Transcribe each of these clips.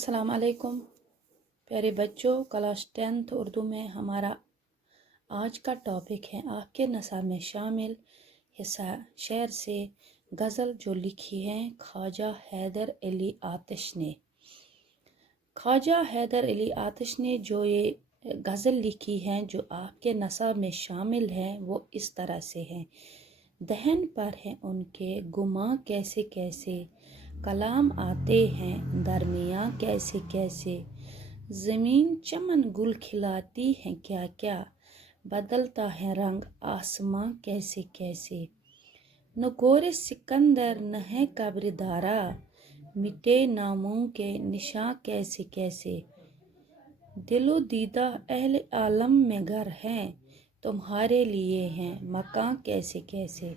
अस्सलाम वालेकुम प्यारे बच्चों। क्लास 10th उर्दू में हमारा आज का टॉपिक है आपके नसाब में शामिल हिस्सा शेर से गज़ल जो लिखी है ख्वाजा हैदर अली आतिश ने। ख्वाजा हैदर अली आतिश ने जो ये गज़ल लिखी है जो आपके नसाब में शामिल है वो इस तरह से है। दहन पर है उनके गुमा कैसे कैसे, कलाम आते हैं दरमियाँ कैसे कैसे, ज़मीन चमन गुल खिलाती हैं क्या क्या, बदलता है रंग आसमां कैसे कैसे। न गोरे सिकंदर न है कब्र दारा, मिटे नामों के निशां कैसे कैसे। दिलो दीदा अहले आलम में घर हैं, तुम्हारे लिए हैं मकां कैसे कैसे।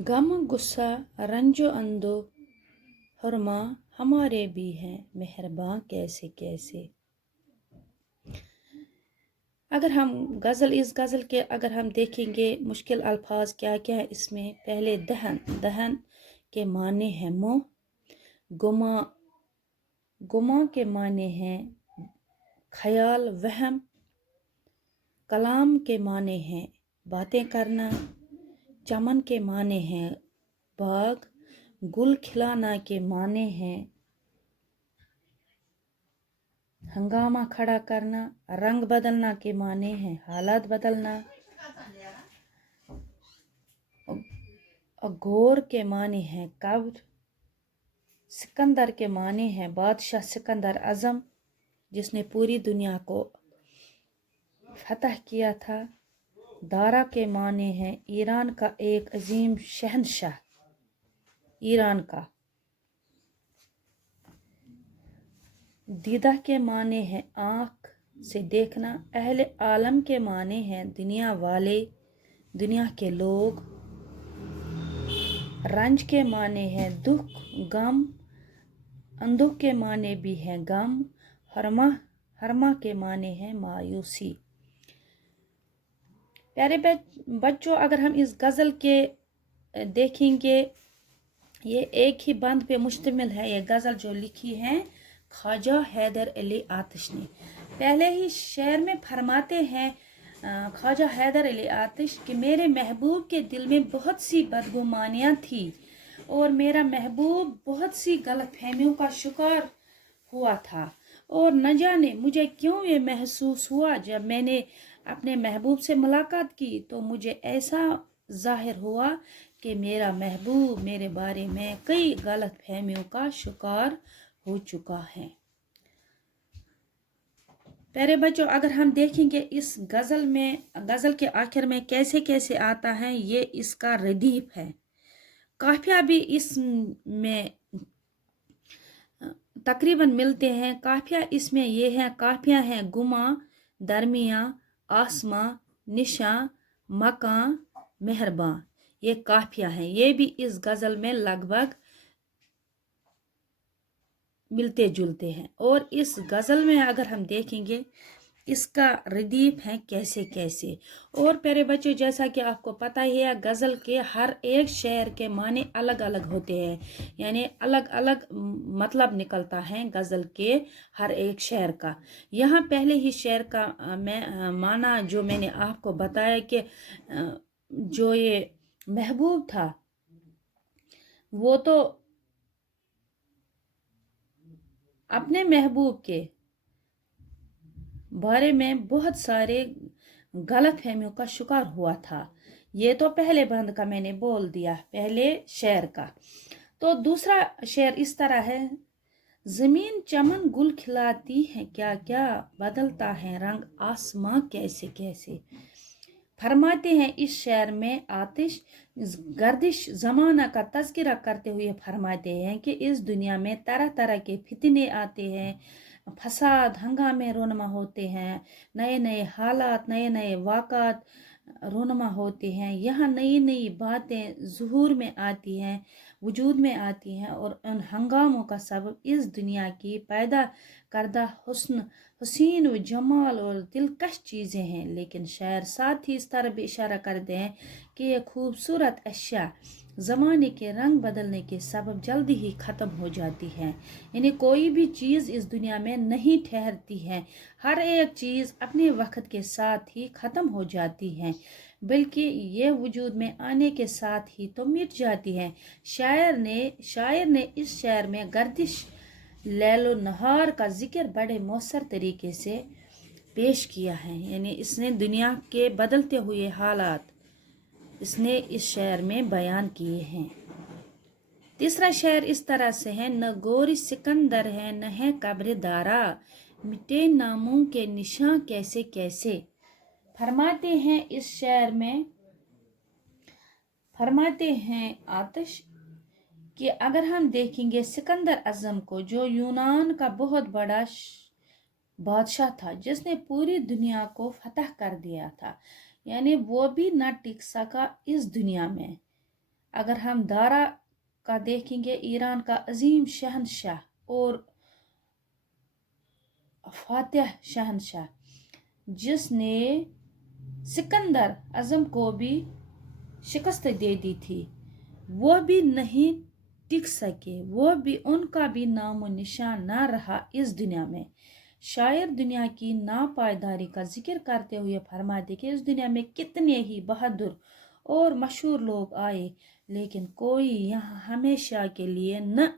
गम गुस्सा रंजो अंदो हरमा हमारे भी हैं मेहरबां कैसे कैसे। अगर हम इस गज़ल के अगर हम देखेंगे मुश्किल अल्फाज क्या क्या है इसमें। पहले दहन, दहन के माने हैं मुँह, गुमा, गुमा के माने हैं ख्याल वहम, कलाम के माने हैं बातें करना, चमन के माने हैं बाग, गुल खिलाना के माने हैं हंगामा खड़ा करना, रंग बदलना के माने हैं हालात बदलना, घोर के माने हैं कब्र, सिकंदर के माने हैं बादशाह सिकंदर आज़म जिसने पूरी दुनिया को फतह किया था। दारा के माने हैं ईरान का एक अजीम शहनशाह, ईरान का। दीदा के माने हैं आँख से देखना, अहले आलम के माने हैं दुनिया वाले, दुनिया के लोग। रंज के माने हैं दुख गम, अंधों के माने भी हैं गम, हरमा, हरमा के माने हैं मायूसी। प्यारे बच्चों, अगर हम इस गज़ल के देखेंगे ये एक ही बंद पे मुश्तमिल है। ये गज़ल जो लिखी है ख्वाजा हैदर अली आतिश ने। पहले ही शेर में फरमाते हैं ख्वाजा हैदर अली आतिश कि मेरे महबूब के दिल में बहुत सी बदगुमानियाँ थी और मेरा महबूब बहुत सी गलत फहमियों का शिकार हुआ था, और न जाने मुझे क्यों ये महसूस हुआ जब मैंने अपने महबूब से मुलाकात की तो मुझे ऐसा जाहिर हुआ कि मेरा महबूब मेरे बारे में कई गलत फहमियों का शिकार हो चुका है। प्यारे बच्चों, अगर हम देखेंगे इस गज़ल में, गज़ल के आखिर में कैसे कैसे आता है, ये इसका रदीफ है। काफिया भी इसमें तकरीबन मिलते हैं। काफिया इसमें ये है, काफिया है गुमा, दरमिया, आसमां, निशा, मकां, मेहरबां। ये काफिया है, ये भी इस गज़ल में लगभग मिलते जुलते हैं। और इस गज़ल में अगर हम देखेंगे इसका रदीफ है कैसे कैसे। और प्यारे बच्चों, जैसा कि आपको पता ही है गज़ल के हर एक शेर के माने अलग अलग होते हैं, यानी अलग अलग मतलब निकलता है गज़ल के हर एक शेर का। यहाँ पहले ही शेर का मैं माना जो मैंने आपको बताया कि जो ये महबूब था वो तो अपने महबूब के बारे में बहुत सारे गलत फहमियों का शिकार हुआ था। ये तो पहले बंद का मैंने बोल दिया, पहले शेर का। तो दूसरा शेर इस तरह है, ज़मीन चमन गुल खिलाती है क्या क्या, बदलता है रंग आसमां कैसे कैसे। फरमाते हैं इस शेर में आतिश गर्दिश ज़माना का तज़किरा करते हुए फरमाते हैं कि इस दुनिया में तरह तरह के फितने आते हैं, फसाद हंगामे रोनमा होते हैं, नए नए हालात नए नए वाक़ात रोनमा होते हैं। यहाँ नई नई बातें ज़ुहूर में आती हैं, वजूद में आती हैं, और उन हंगामों का सबब इस दुनिया की पैदा करदा हुस्न व जमाल और दिलकश चीज़ें हैं। लेकिन शायर साथ ही इस तरह भी इशारा करते हैं कि ये खूबसूरत अशिया ज़माने के रंग बदलने के सबब जल्दी ही ख़त्म हो जाती है। यानी कोई भी चीज़ इस दुनिया में नहीं ठहरती है, हर एक चीज़ अपने वक्त के साथ ही ख़त्म हो जाती है, बल्कि ये वजूद में आने के साथ ही तो मिट जाती है। शायर ने इस शेर में गर्दिश लैलो नहार का जिक्र बड़े मौसर तरीके से पेश किया है। यानी इसने दुनिया के बदलते हुए हालात इसने इस शेर में बयान किए हैं। तीसरा शेर इस तरह से है, न गोरी सिकंदर है न है कब्र दारा, मिटे नामों के निशान कैसे कैसे। फरमाते हैं इस शेर में, फरमाते हैं आतिश कि अगर हम देखेंगे सिकंदर आजम को, जो यूनान का बहुत बड़ा बादशाह था जिसने पूरी दुनिया को फतह कर दिया था, यानी वो भी ना टिक सका इस दुनिया में। अगर हम दारा का देखेंगे, ईरान का अजीम शहनशाह और फातिह शहनशाह, जिसने सिकंदर आजम को भी शिकस्त दे दी थी, वो भी नहीं टिक सके, वो भी, उनका भी नामो निशान ना रहा इस दुनिया में। शायर दुनिया की नापायदारी का जिक्र करते हुए फरमाते कि इस दुनिया में कितने ही बहादुर और मशहूर लोग आए, लेकिन कोई यहाँ हमेशा के लिए न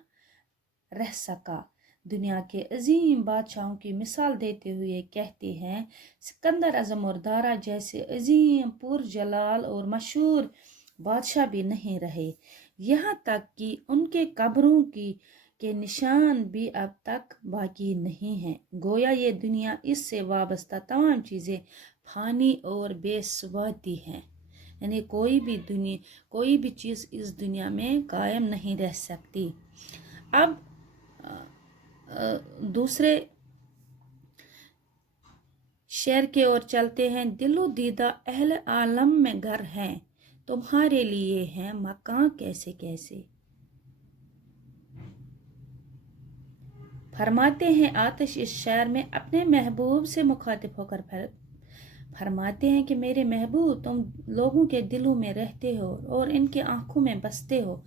रह सका। दुनिया के अजीम बादशाहों की मिसाल देते हुए कहते हैं, सिकंदर आजम और दारा जैसे अजीम पुरजलाल और मशहूर बादशाह भी नहीं रहे, यहाँ तक कि उनके कब्रों के निशान भी अब तक बाकी नहीं हैं। गोया ये दुनिया, इससे वाबस्ता तमाम चीज़ें फानी और बेसवाती हैं। यानी कोई भी चीज़ इस दुनिया में कायम नहीं रह सकती। अब दूसरे शेर के ओर चलते हैं। दिलो दीदा अहले आलम में घर हैं, तुम्हारे लिए हैं मकान कैसे कैसे। फरमाते हैं आतिश इस शेर में अपने महबूब से मुखातिब होकर फरमाते हैं कि मेरे महबूब, तुम लोगों के दिलों में रहते हो और इनकी आंखों में बसते हो।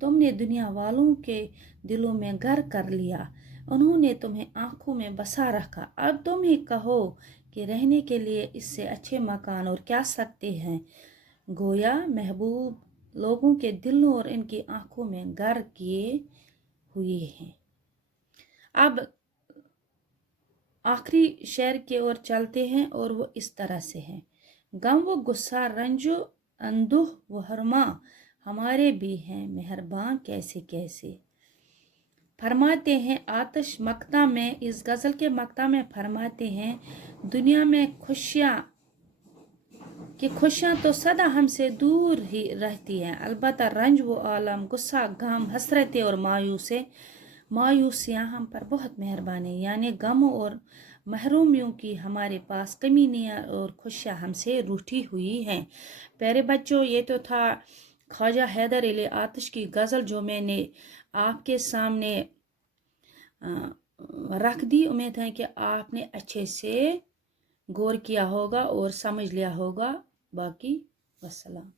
तुमने दुनिया वालों के दिलों में घर कर लिया, उन्होंने तुम्हें आंखों में बसा रखा। अब तुम ही कहो कि रहने के लिए इससे अच्छे मकान और क्या सकते हैं। गोया महबूब लोगों के दिलों और इनकी आंखों में घर किए हुए हैं। अब आखिरी शेर की ओर चलते हैं और वो इस तरह से है, गम व गुस्सा रंजो अंदुह व हरमा हमारे भी हैं मेहरबान कैसे कैसे। फरमाते हैं आतिश मक्ता में, इस गज़ल के मक्ता में फरमाते हैं, दुनिया में खुशियाँ तो सदा हमसे दूर ही रहती हैं, अलबत्ता रंज व आलम, गुस्सा, गम, हसरतें और मायूसियाँ हम पर बहुत मेहरबान है। यानी गम और महरूमियों की हमारे पास कमी नहीं और खुशियाँ हमसे रूठी हुई हैं। प्यारे बच्चों, ये तो था ख्वाजा हैदर अली आतिश की गज़ल जो मैंने आपके सामने रख दी। उम्मीद है कि आपने अच्छे से गौर किया होगा और समझ लिया होगा। बाकी वस्सलाम।